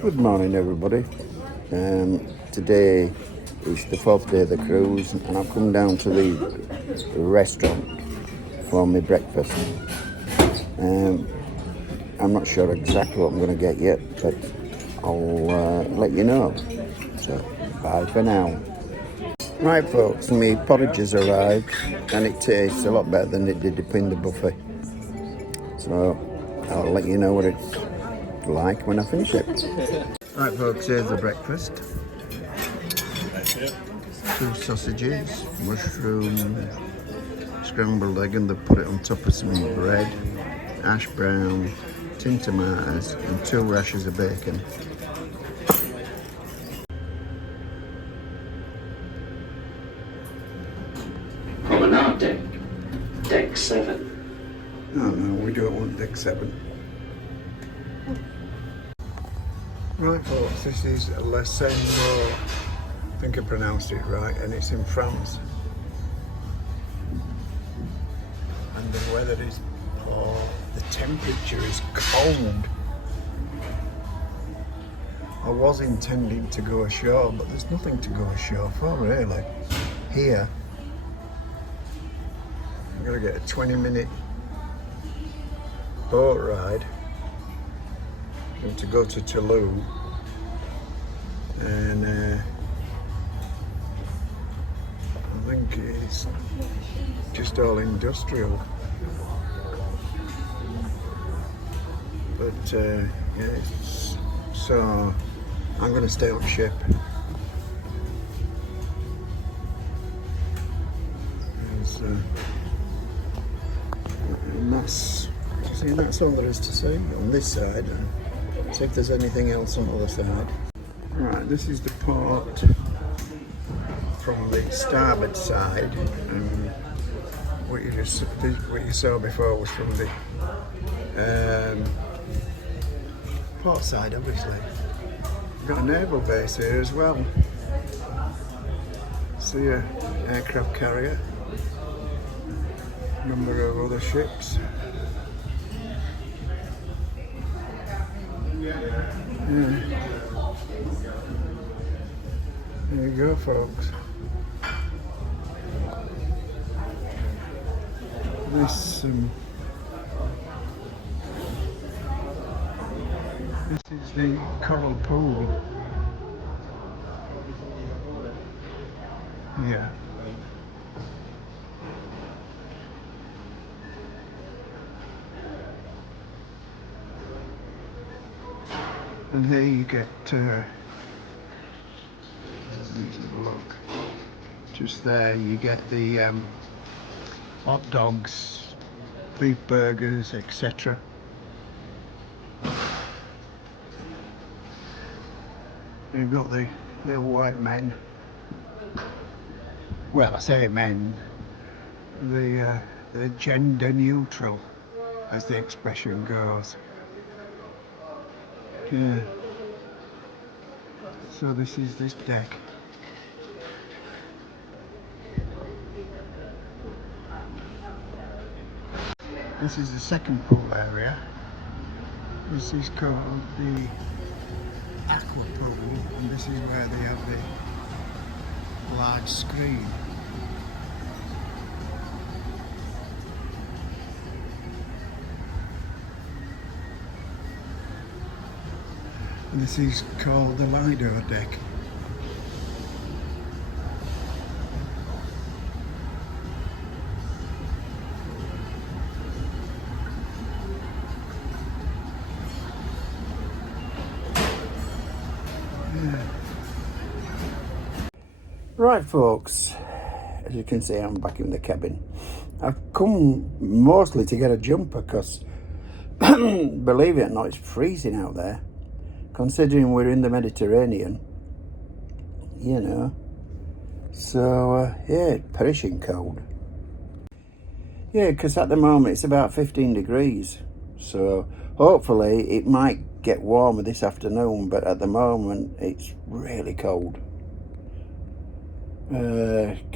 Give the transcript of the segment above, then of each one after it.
Good morning, everybody. Today is the fourth day of the cruise, and I've come down to the restaurant for my breakfast. I'm not sure exactly what I'm going to get yet, but I'll let you know. So, bye for now. Right, folks, my porridge has arrived, and it tastes a lot better than it did in the buffet. So, I'll let you know what it's like when I finish it. Right, folks, here's the breakfast. 2 sausages, mushroom, scrambled egg, and they put it on top of some bread, hash brown, tin tomatoes, and 2 rashers of bacon. Promenade deck, deck 7. Oh no, we don't want deck 7. Right, folks, this is Seyne-Sur-Mer. I think I pronounced it right, and it's in France. And the weather is poor, the temperature is cold. I was intending to go ashore, but there's nothing to go ashore for, really. Here, I'm going to get a 20-minute boat ride to go to Toulouse, and I think it's just all industrial, but yeah, so I'm going to stay on ship. And that's all there is to see on this side. See if there's anything else on the other side. Right, this is the port from the starboard side, and what you saw before was from the port side, obviously. We've got a naval base here as well. See a aircraft carrier, number of other ships. Yeah. There you go, folks. This is the coral pool. Yeah. And here you get, look, just there you get the hot dogs, beef burgers, etc. You've got the white men. Well, I say men. The gender neutral, as the expression goes. Yeah. So this is this deck. This is the second pool area. This is called the aqua pool, and this is where they have the large screen. And this is called the Lido deck. Right, folks, as you can see, I'm back in the cabin. I've come mostly to get a jumper because, believe it or not, it's freezing out there. Considering we're in the Mediterranean, you know. So, yeah, perishing cold. Yeah, because at the moment it's about 15 degrees. So, hopefully it might get warmer this afternoon, but at the moment it's really cold.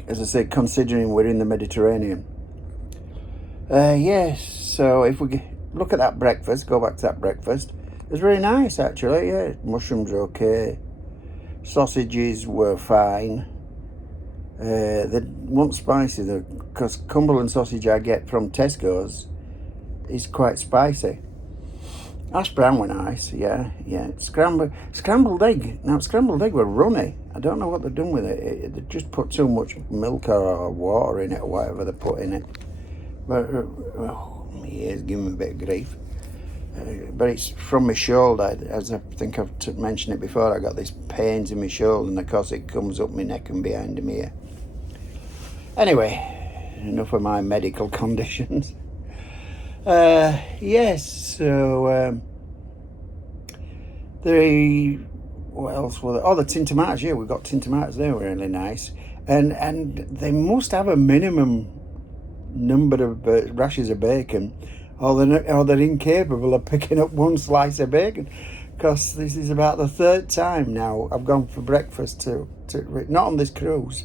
As I said, considering we're in the Mediterranean. Yes, so if we look at that breakfast, go back to that breakfast, was really nice actually. Yeah, mushrooms were okay. Sausages were fine. They weren't spicy though, because Cumberland sausage I get from Tesco's is quite spicy. Hash brown were nice, yeah. Scrambled egg. Now scrambled egg were runny. I don't know what they've done with it. They just put too much milk or water in it or whatever they put in it. But my ears giving me a bit of grief. But it's from my shoulder, as I think I've mentioned it before. I got these pains in my shoulder, and of course it comes up my neck and behind me here. Anyway, enough of my medical conditions. Yes, so what else were there? Oh, the tin tomatoes. Yeah, we got tin tomatoes. They were really nice, and they must have a minimum number of rashers of bacon, or they're incapable of picking up one slice of bacon, because this is about the third time now I've gone for breakfast to not on this cruise.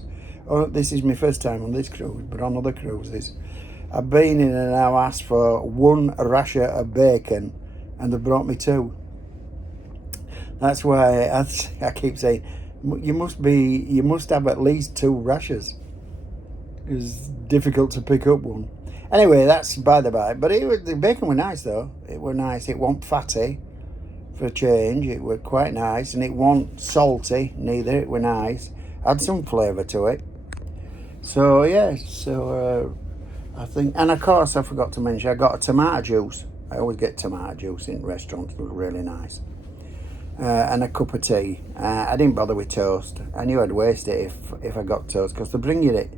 Oh, this is my first time on this cruise, but on other cruises I've been in and I've asked for one rasher of bacon, and they've brought me two. That's why I keep saying you must have at least two rashers. It's difficult to pick up one. Anyway, that's by the by. But the bacon were nice though. It were nice. It wasn't fatty for a change. It were quite nice, and it wasn't salty neither. It were nice. Had some flavour to it. So yeah. So I think, and of course I forgot to mention I got a tomato juice. I always get tomato juice in restaurants. It was really nice. And a cup of tea. I didn't bother with toast. I knew I'd waste it if I got toast, because they bring you it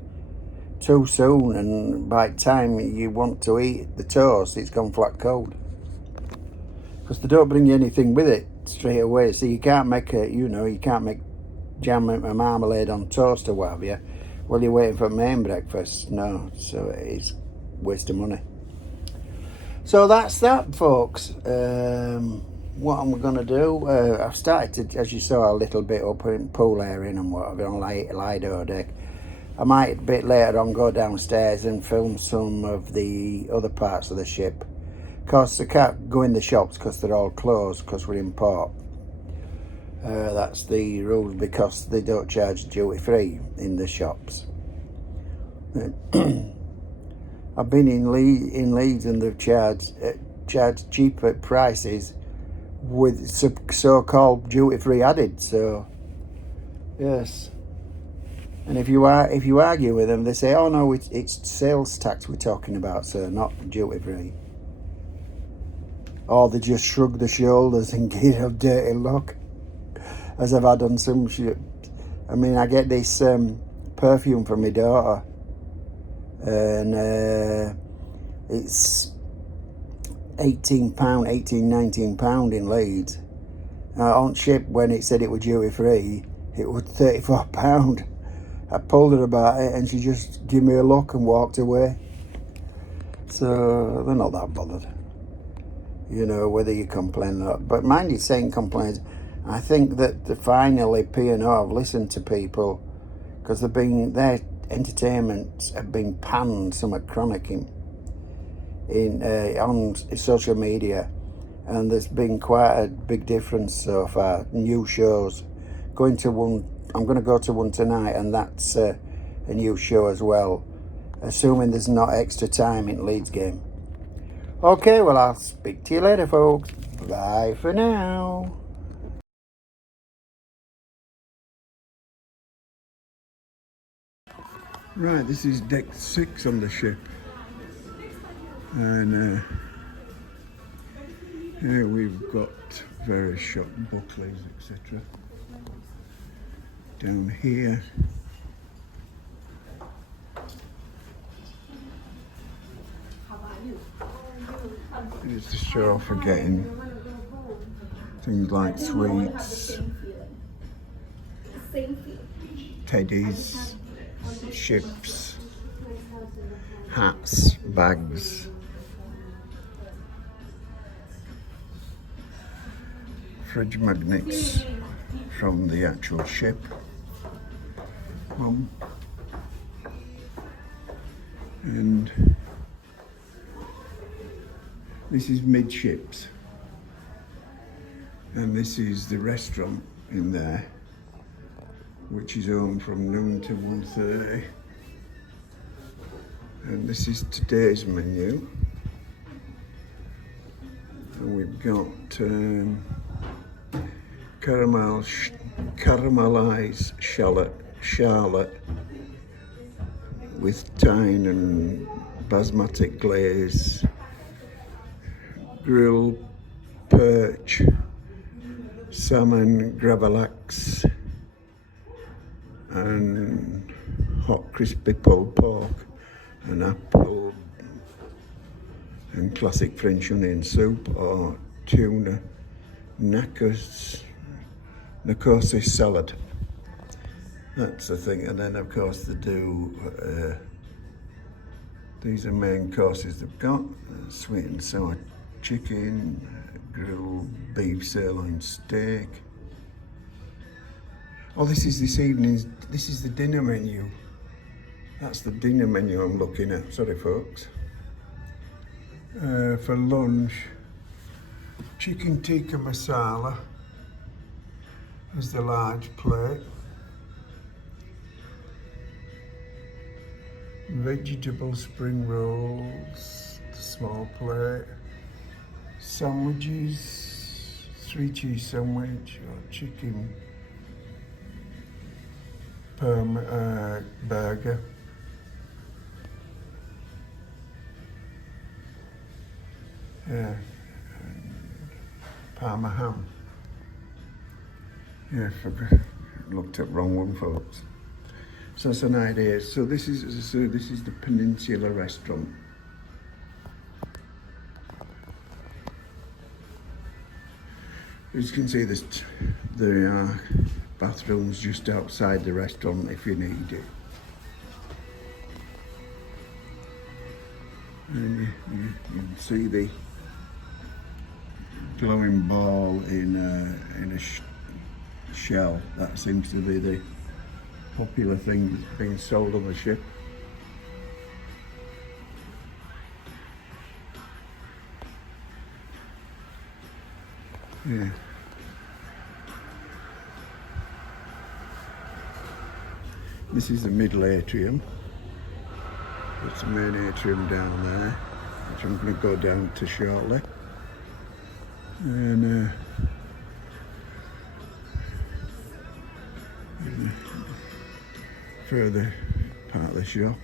too soon, and by the time you want to eat the toast, it's gone flat cold. Because they don't bring you anything with it straight away, so you can't make jam and marmalade on toast or what have you while you're waiting for main breakfast. No, so it's waste of money. So that's that, folks. What I'm going to do, I've started to, as you saw, a little bit up in pool area and whatever on Lido deck. I might a bit later on go downstairs and film some of the other parts of the ship. Of course, I can't go in the shops because they're all closed because we're in port. That's the rules, because they don't charge duty free in the shops. I've been in Leeds and they've charged cheaper prices with so-called duty-free added. So yes, and if you argue with them, they say, "Oh no, it's sales tax we're talking about, sir, not duty-free." Or they just shrug the shoulders and give a dirty look, as I've had on some shit. I mean, I get this perfume from my daughter, and it's £18, £19 in Leeds. On ship, when it said it was duty free, it was £34. I pulled her about it, and she just gave me a look and walked away. So they're not that bothered, whether you complain or not. But mind you, saying complaints, I think that finally P&O have listened to people, because their entertainments have been panned somewhat chronic on social media, and there's been quite a big difference so far. New shows, I'm going to go to one tonight, and that's a new show as well, assuming there's not extra time in Leeds game. Okay, well, I'll speak to you later, folks. Bye for now. Right, this is deck 6 on the ship, and here we've got various shop bucklers, etc. Down here, here's the show for getting things like sweets, teddies, ships, hats, bags, fridge magnets from the actual ship. And this is midships. And this is the restaurant in there, which is open from noon to 1:30. And this is today's menu. And we've got caramelized shallot with thyme and basmati glaze, grilled perch, salmon gravlax, and hot crispy pulled pork, and apple and classic French onion soup, or tuna nachos salad. That's the thing. And then of course they do these are main courses they've got: sweet and sour chicken, grilled beef sirloin steak. Oh, this is this evening's, this is the dinner menu. That's the dinner menu I'm looking at. Sorry folks. For lunch, chicken tikka masala is the large plate. Vegetable spring rolls, the small plate. Sandwiches, 3 cheese sandwich or chicken burger. Yeah, Parma ham. Yeah, looked at wrong one, folks. So that's an idea. So this is the Peninsula restaurant. As you can see, there are bathrooms just outside the restaurant if you need it. And you can see the glowing ball in a shell. That seems to be the popular thing that's being sold on the ship. Yeah. This is the middle atrium. It's the main atrium down there, which I'm going to go down to shortly. And further part of the shop.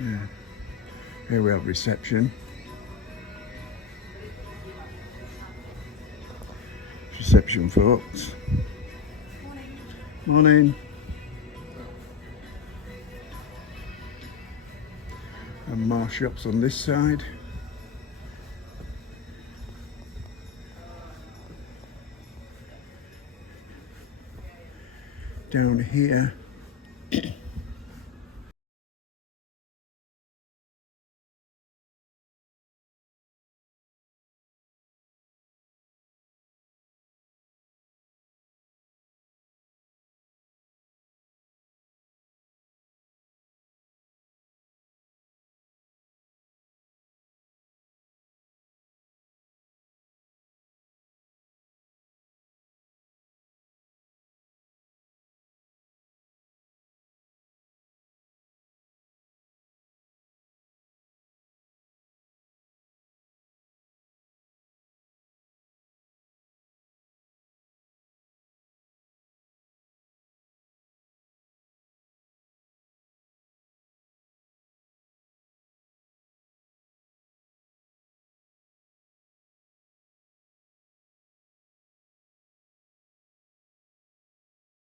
Yeah. Here we have reception. Reception, folks. Morning. And more shops on this side. Down here.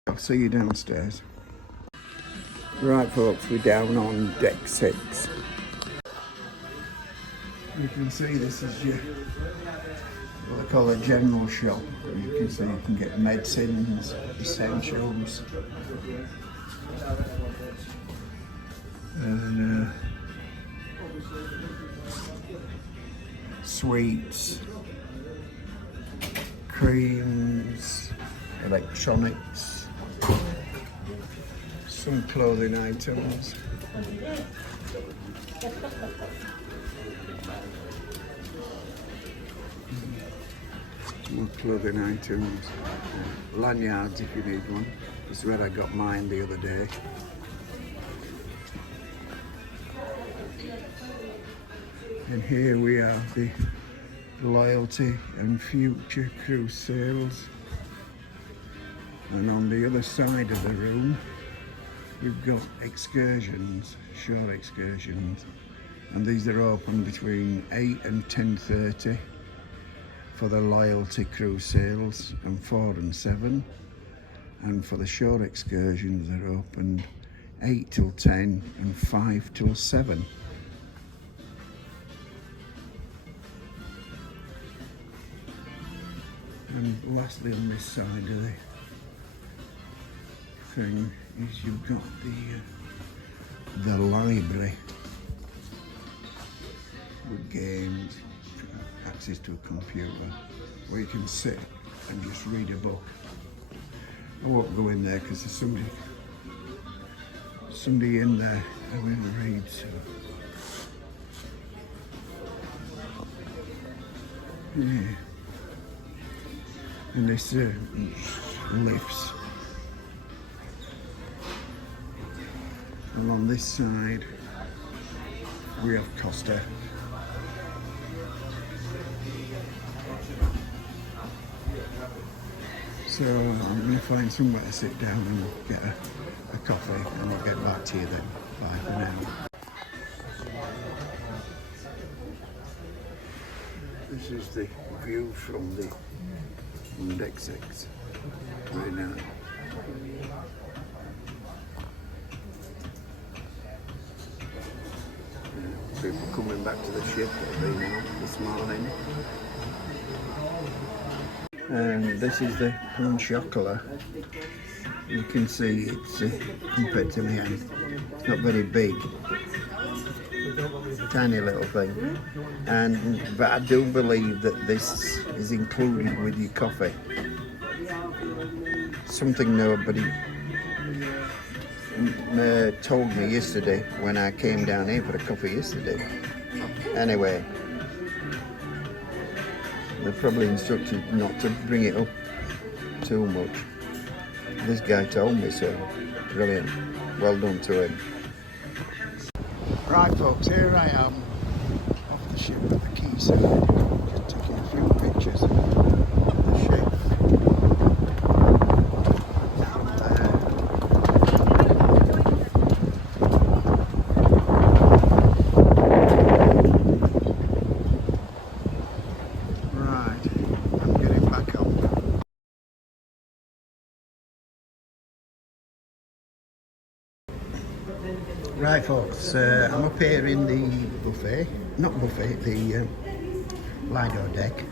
I'll see you downstairs. Right folks, we're down on deck 6. You can see this is your, what they call a general shop. You can see you can get medicines, essentials, and sweets, creams, electronics, some clothing items. More clothing items, lanyards if you need one. This is where I got mine the other day. And here we have the loyalty and future cruise sales. And on the other side of the room, we've got excursions, shore excursions. And these are open between 8 and 10:30 for the loyalty cruise sales, and 4 and 7. And for the shore excursions, they're open 8 till 10 and 5 till 7. And lastly, on this side of the thing is you've got the library with games, access to a computer, where you can sit and just read a book. I won't go in there because there's somebody in there having a read. So yeah. And this lifts. And on this side we have Costa. So I'm going to find somewhere to sit down and get a coffee, and I'll get back to you then. Bye for now. This is the view from deck 6. Very nice. People coming back to the ship that have been out this morning. And this is the Punchocula. You can see it's compared to my hand, it's not very big, tiny little thing. But I do believe that this is included with your coffee. Something nobody told me yesterday when I came down here for a coffee yesterday. Anyway, they're probably instructed not to bring it up too much. This guy told me so. Brilliant. Well done to him. Right folks, here I am off the ship at the quayside, just taking a few pictures of the ship. Right folks, I'm up here in the buffet, not buffet, the Lido deck,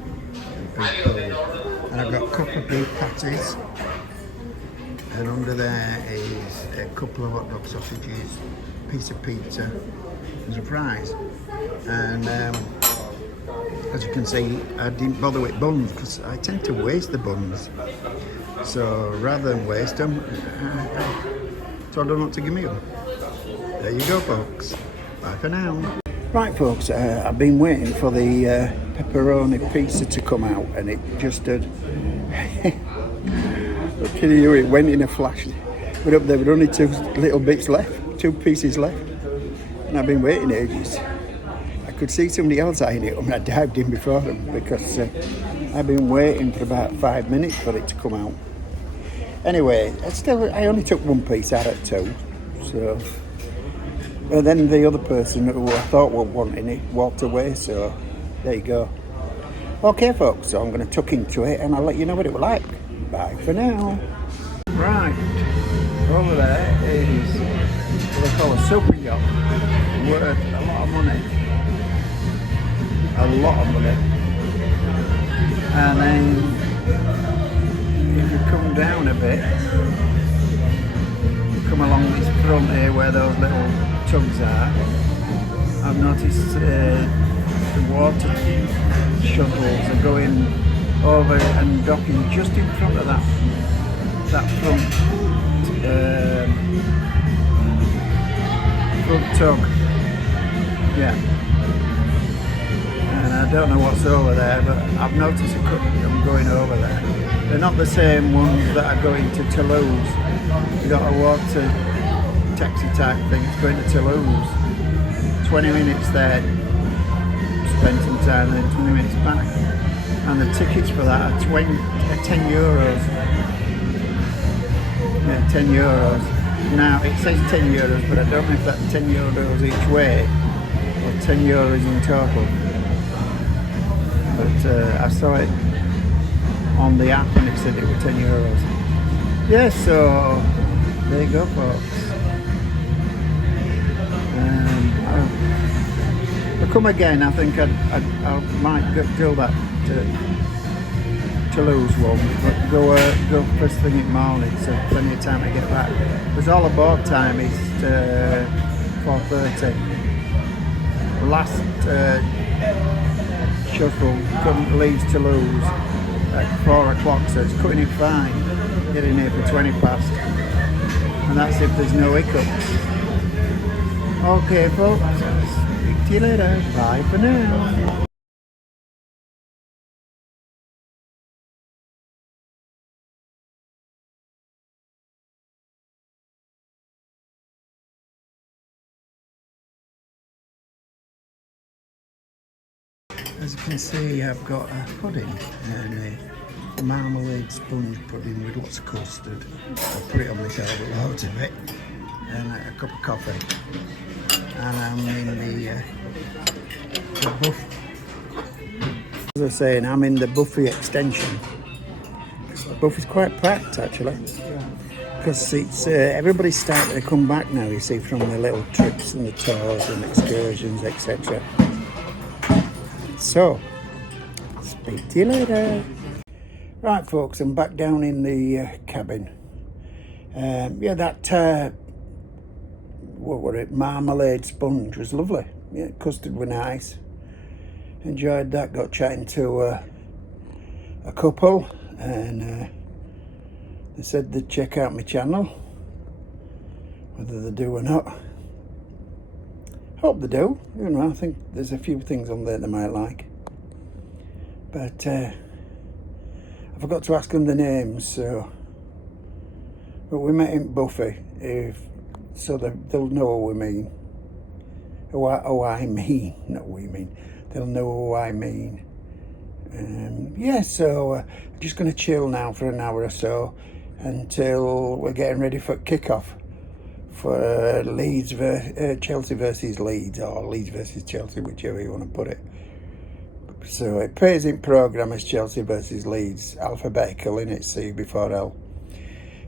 and I've got a couple of beef patties, and under there is a couple of hot dog sausages, a piece of pizza, and some fries. And as you can see, I didn't bother with buns because I tend to waste the buns, so rather than waste them, I told them not to give me them. There you go folks, bye for now. Right folks, I've been waiting for the pepperoni pizza to come out, and it just did. Can you hear it? Went in a flash. But up there were only 2 little bits left, 2 pieces left, and I've been waiting ages. I could see somebody else eyeing it up, and I dived in before them because I've been waiting for about 5 minutes for it to come out. Anyway, I only took 1 piece out of 2, so. But then the other person who I thought was wanting it walked away, so there you go. Okay folks, so I'm going to tuck into it and I'll let you know what it was like. Bye for now. Right, over there is what they call a super yacht, worth a lot of money. A lot of money. And then if you come down a bit, you come along this front here where those little tubs are. I've noticed the water shuttles are going over and docking just in front of that front tug. Yeah. And I don't know what's over there, but I've noticed a couple of them going over there. They're not the same ones that are going to Toulouse. You've got to walk to taxi type thing. It's going to Toulouse. 20 minutes there, spend some time, then 20 minutes back. And the tickets for that are 10 euros. Yeah, 10 euros. Now, it says 10 euros, but I don't know if that's 10 euros each way or 10 euros in total. But I saw it on the app and it said it was 10 euros. Yeah, so there you go, folks. I'll come again. I think I might go back to Toulouse one, but go first thing in the morning, so plenty of time to get back. Because all aboard time is 4:30. Last shuttle leaves Toulouse at 4 o'clock, so it's cutting it fine. Getting here for 20 past, and that's if there's no hiccups. Okay, folks. Speak to you later. Bye for now. As you can see, I've got a pudding and a marmalade sponge pudding with lots of custard. I'll put it on myself, but loads of it, and a cup of coffee. And I'm in the buffet. As I was saying, I'm in the buffet extension. The buffet's quite packed actually, because it's everybody's starting to come back now. You see, from the little trips and the tours and excursions, etc. So, speak to you later. Right, folks, I'm back down in the cabin. Yeah, that what were it? Marmalade sponge was lovely. Yeah, custard were nice. Enjoyed that. Got chatting to a couple, and they said they'd check out my channel. Whether they do or not, hope they do. You know, I think there's a few things on there they might like. But I forgot to ask them the names, so. But we met in Buffy, so they'll know what we mean. Oh, I mean, not we mean. They'll know who I mean. Yeah, so I'm just going to chill now for an hour or so until we're getting ready for kickoff for Chelsea versus Leeds, or Leeds versus Chelsea, whichever you want to put it. So it plays in programme as Chelsea versus Leeds, alphabetical in it, C before L.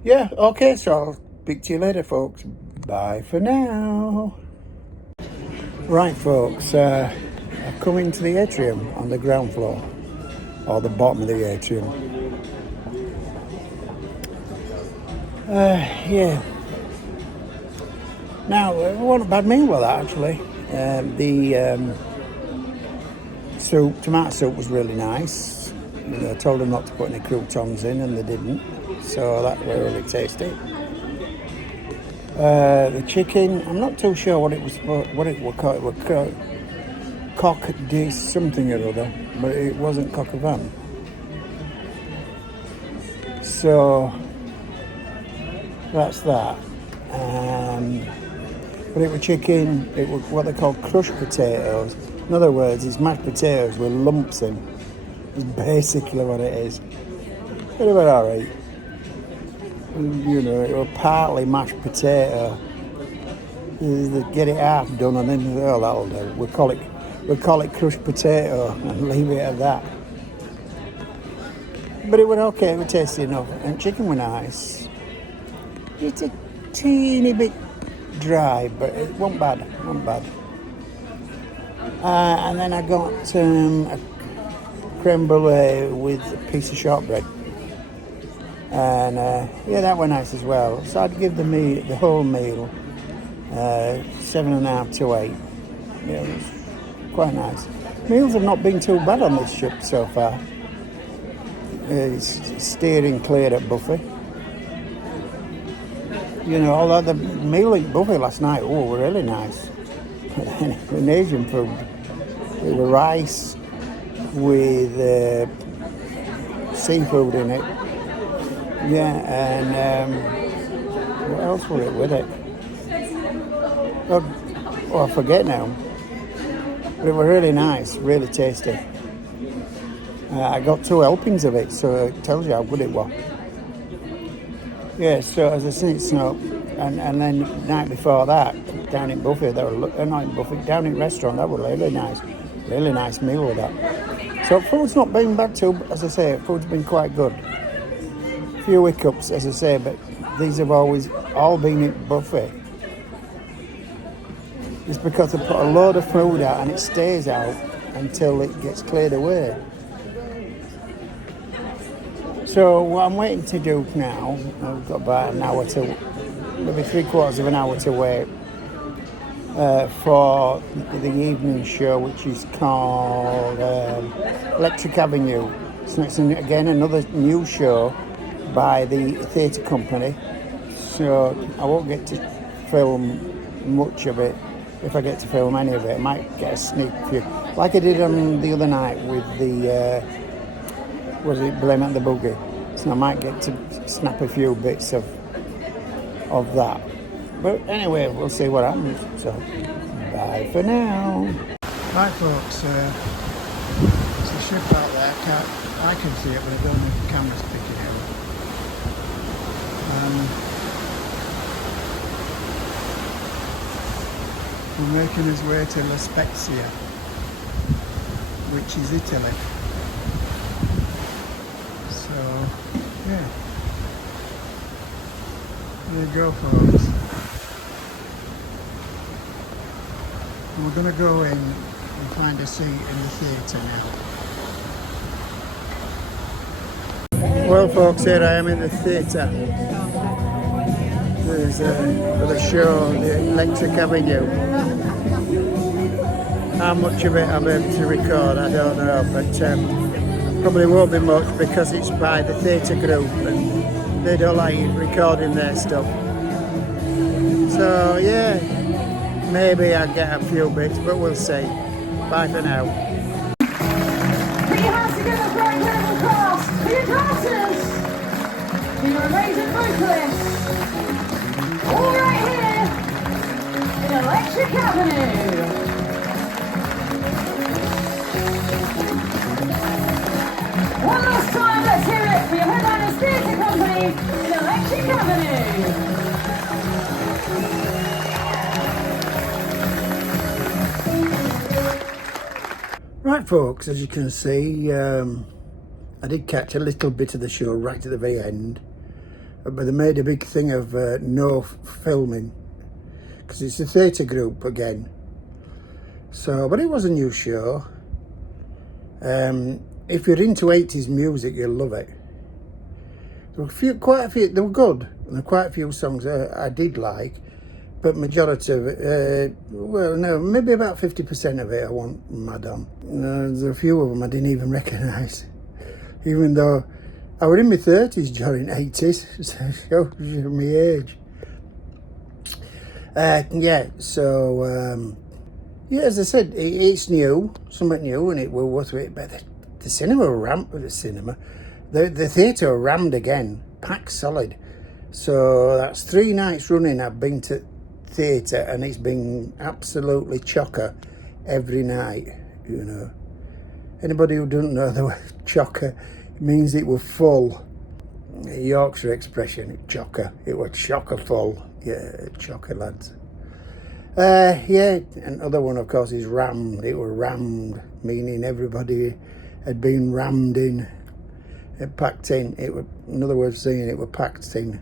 Yeah, okay, so I'll speak to you later, folks. Bye for now. Right, folks, I've come into the atrium on the ground floor, or the bottom of the atrium. Yeah. Now, it wasn't a bad meal with that, actually. The soup, tomato soup, was really nice. I told them not to put any croutons in, and they didn't, so that was really tasty. The chicken, I'm not too sure what it was called. It was coq de something or other, but it wasn't coq au vin. So that's that. But it was chicken, it was what they call crushed potatoes. In other words, it's mashed potatoes with lumps in. It's basically what it is. But it was alright. You know, it was partly mashed potato. Get it half done and then, oh, that'll do. We'll call it crushed potato and leave it at that. But it was okay, it was tasty enough. And chicken was nice. It's a teeny bit dry, but it wasn't bad. And then I got a creme brulee with a piece of shortbread. And yeah, that was nice as well. So I'd give the whole meal 7.5 to 8. Yeah, it was quite nice. Meals have not been too bad on this ship so far. It's steering clear at Buffet. You know, although the meal at Buffet last night, were really nice. But then in Asian food, it was rice, with seafood in it. Yeah, and what else was it with it? Oh, I forget now. But it was really nice, really tasty. I got 2 helpings of it, so it tells you how good it was. Yeah, so as I said, and then the night before that, down in Buffet, not in Buffet, down in restaurant, that was really nice meal with that. So food's not been bad too, as I say, food's been quite good. A few hiccups, as I say, but these have always all been at Buffet. It's because they put a load of food out and it stays out until it gets cleared away. So what I'm waiting to do now, I've got about an hour to, maybe 3/4 of an hour to wait for the evening show, which is called Electric Avenue. So it's again another new show by the theatre company. So I won't get to film much of it. If I get to film any of it, I might get a sneak peek, like I did on the other night with the Blame It on the Boogie. So I might get to snap a few bits of that. But anyway, we'll see what happens. So, bye for now. Right, folks. It's a ship out there. I can see it, but I don't know if the camera's picking it up. We're making his way to La Spezia, which is Italy. So, yeah. There you go, folks. We're going to go in and find a seat in the theatre now. Well, folks, here I am in the theatre. There's for the show, the Electric Avenue. How much of it I'm able to record, I don't know, but probably won't be much because it's by the theatre group and they don't like recording their stuff. So yeah, maybe I'll get a few bits, but we'll see. Bye for now. Put your hands together for our incredible cast, for your dancers, for your amazing vocalists, all right here in Electric Avenue. One last time, let's hear it for your headliners theatre company in Electric Avenue. Right, folks, as you can see, I did catch a little bit of the show right at the very end, but they made a big thing of no filming because it's a theatre group again. So, but it was a new show. If you're into 80s music, you'll love it. There were quite a few, they were good, and there were quite a few songs I did like, but majority of it, well, no, maybe about 50% of it I want mad on. There's a few of them I didn't even recognise, even though I was in my 30s during 80s, so it shows you my age. Yeah, so, yeah, as I said, it's new, something new, and it will worth it, but the theatre rammed again, packed solid. So that's 3 nights running I've been to theatre and it's been absolutely chocker every night, you know. Anybody who doesn't know the word chocker, it means it was full. A Yorkshire expression, chocker. It was chocker full. Yeah, chocker lads. Yeah, another one of course is rammed. It was rammed, meaning everybody had been rammed in, packed in. It was another word of saying it was packed in.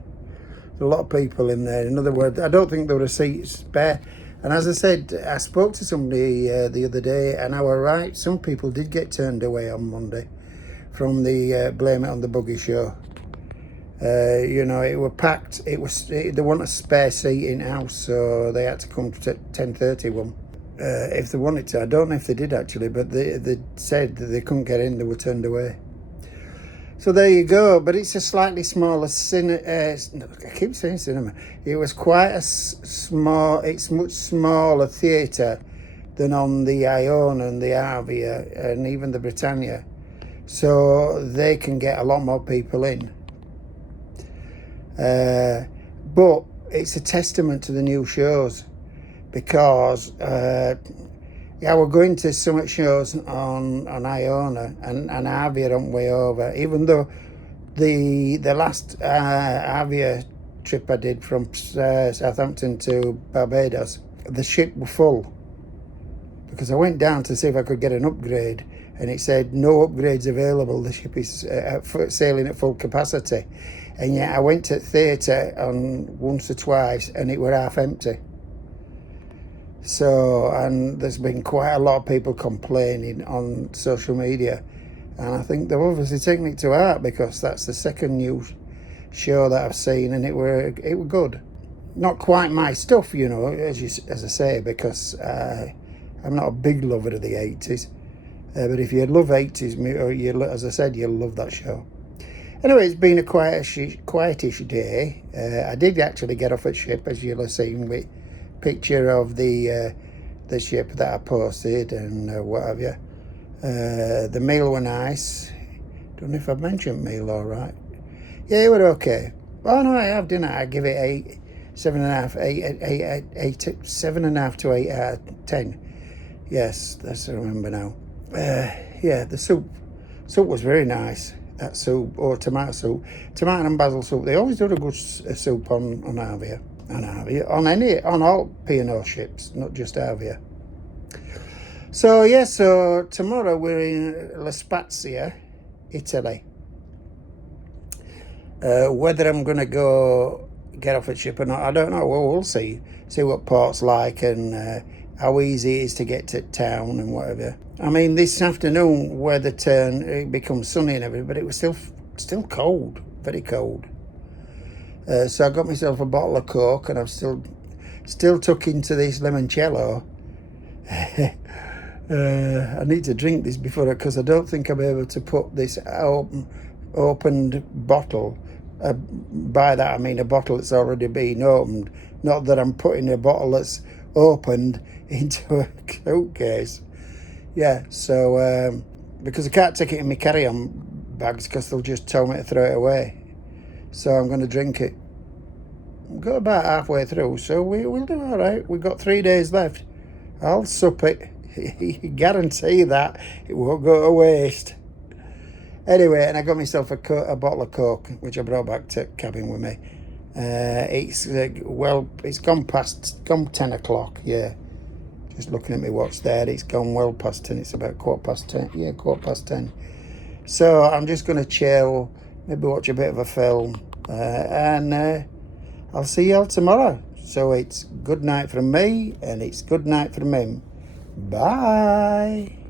There's a lot of people in there. In other words, I don't think there were seats spare. And as I said, I spoke to somebody the other day, and I was right. Some people did get turned away on Monday from the Blame It on the Boogie show. You know, it was packed. They want a spare seat in house, so they had to come to 10:30 one. If they wanted to, I don't know if they did actually, but they said that they couldn't get in. They were turned away. So there you go. But it's a slightly smaller I keep saying cinema. It was quite a small. It's much smaller theatre than on the Iona and the Avia and even the Britannia. So they can get a lot more people in. But it's a testament to the new shows, because we're going to so much shows on Iona and Avia on way over, even though the last Avia trip I did from Southampton to Barbados, the ship was full, because I went down to see if I could get an upgrade, and it said no upgrades available, the ship is sailing at full capacity. And yet I went to theatre on once or twice and it were half empty. So, and there's been quite a lot of people complaining on social media, and I think they've obviously taken it to heart, because that's the second new show that I've seen, and it were good. Not quite my stuff, you know, as I say, because I'm not a big lover of the 80s. But if you love 80s, or as I said, you'll love that show. Anyway, it's been a quietish day. I did actually get off at ship, as you'll have seen, with picture of the ship that I posted and what have you. The meal were nice. Don't know if I've mentioned meal all right. Yeah, it were okay. Oh no, I have, didn't I? I give it 7.5 to 8 out of 10. Yes, that's I remember now. Yeah, the soup was very nice. That soup, or tomato soup, tomato and basil soup. They always do a good soup on Avia, on all P&O ships, not just Avia. So yeah, so tomorrow we're in La Spezia, Italy. Whether I'm going to go get off at ship or not, I don't know. Well, we'll see what port's like, and how easy it is to get to town and whatever. I mean, this afternoon weather it becomes sunny and everything, but it was still cold, very cold. So I got myself a bottle of Coke, and I'm still tucked into this limoncello. I need to drink this because I don't think I'll be able to put this opened bottle. By that I mean a bottle that's already been opened. Not that I'm putting a bottle that's opened into a suitcase. Yeah, so because I can't take it in my carry-on bags, because they'll just tell me to throw it away. So I'm going to drink it. We've got about halfway through, so we'll do all right. We've got 3 days left. I'll sup it. Guarantee that it won't go to waste. Anyway, and I got myself a bottle of Coke, which I brought back to cabin with me. It's gone 10 o'clock. Yeah, just looking at my watch there, it's gone well past 10. It's about 10:15. Yeah, 10:15. So I'm just going to chill, maybe watch a bit of a film, and I'll see y'all tomorrow. So it's good night from me, and it's good night from him. Bye.